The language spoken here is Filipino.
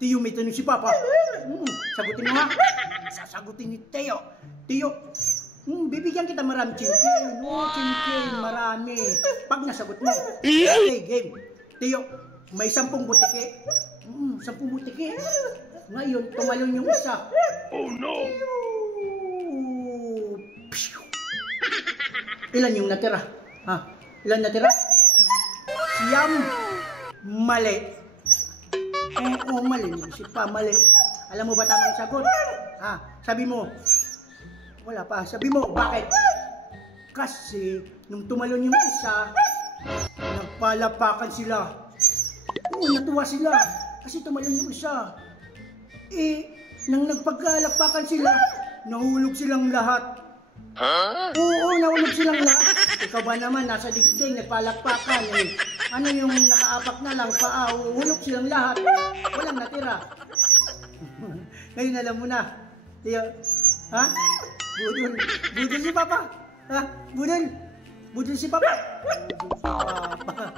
Tiyo, may tanong si Papa. Sagutin mo nga. Sasagutin ni Teo. Tiyo, bibigyan kita marami chinkin. Chinkin, marami. Pag nasagot mo. Okay, game. Tiyo, may 10 butike. 10 butike. Ngayon, tumalon yung isa. Oh no! Ilan yung natira? Ha? Ilan natira? Siyam. Mali. Mali. Si Pa, mali. Alam mo ba tamang sagot? Ha? Sabi mo. Wala pa. Sabi mo, bakit? Kasi, nung tumalon yung isa, nagpalapakan sila. Natuwa sila. Kasi tumalon yung isa. Nang nagpagkalakpakan sila, nahulog silang lahat. Oo, nahulog silang lahat. Ikaw ba naman, nasa digdig, nagpalakpakan. Ano yung nakaapak na lang, paa, hulog silang lahat. Walang natira. Ngayon alam mo na. Tiyo, ha? Budol. Budol si Papa. Ha? Budol. Budol si Papa. Budol si Papa.